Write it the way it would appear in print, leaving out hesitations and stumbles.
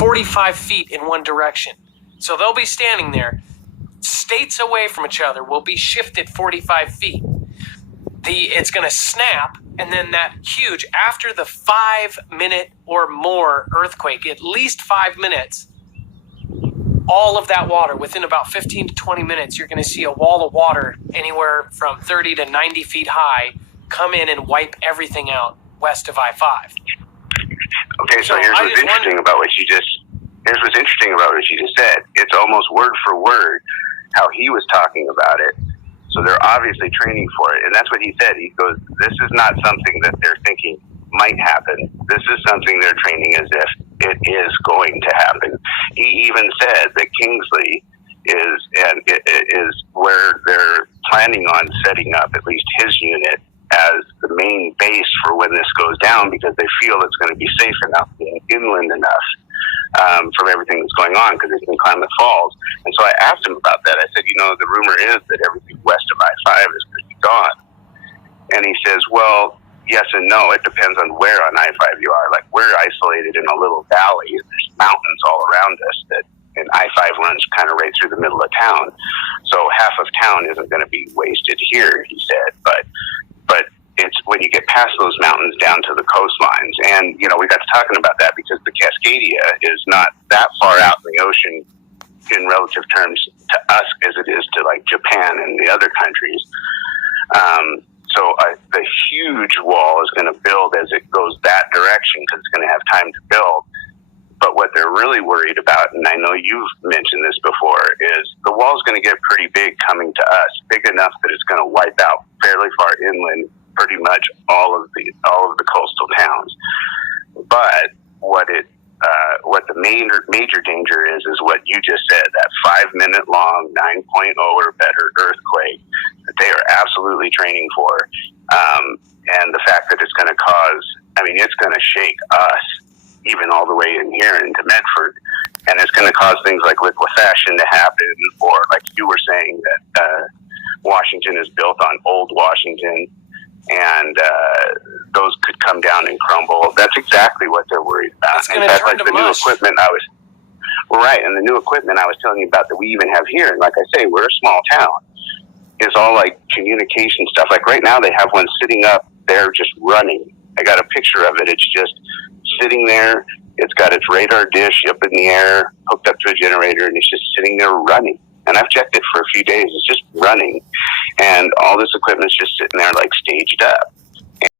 45 feet in one direction. So they'll be standing there. States away from each other will be shifted 45 feet. It's going to snap, and then that huge, after the 5-minute or more earthquake, at least 5 minutes, all of that water, within about 15 to 20 minutes, you're going to see a wall of water anywhere from 30 to 90 feet high come in and wipe everything out west of I-5. Okay, so here's what's interesting about what you just said. It's almost word for word how he was talking about it. So they're obviously training for it. And that's what he said. He goes, this is not something that they're thinking might happen. This is something they're training as if it is going to happen. He even said that Kingsley is where they're planning on setting up at least his unit as the main base for when this goes down, because they feel it's going to be safe enough, inland enough from everything that's going on, because it's in Klamath Falls. And so I asked him about that. I said, the rumor is that everything west of I-5 is going to be gone. And he says, well, yes and no. It depends on where on I-5 you are. Like, we're isolated in a little valley, and there's mountains all around us and I-5 runs kind of right through the middle of town. So half of town isn't going to be wasted here, he said. But it's when you get past those mountains down to the coastlines. And, we got to talking about that because the Cascadia is not that far out in the ocean in relative terms to us as it is to, like, Japan and the other countries. So the huge wall is going to build as it goes that direction, because it's going to have time to build. But what they're really worried about, and I know you've mentioned this before, is the wall's going to get pretty big coming to us, big enough that it's going to wipe out fairly far inland pretty much all of the coastal towns. But what the major danger is what you just said, that 5-minute long 9.0 or better earthquake that they are absolutely training for. And the fact that it's going to it's going to shake us even all the way in here into Medford. And it's going to cause things like liquefaction to happen, or like you were saying, that Washington is built on old Washington, and those could come down and crumble. That's exactly what they're worried about. In fact, like the new equipment and the new equipment I was telling you about that we even have here, and like I say, we're a small town, is all like communication stuff. Like right now they have one sitting up there just running. I got a picture of it. It's just sitting there. It's got its radar dish up in the air, hooked up to a generator, and it's just sitting there running. And I've checked it for a few days. It's just running. And all this equipment's just sitting there like staged up.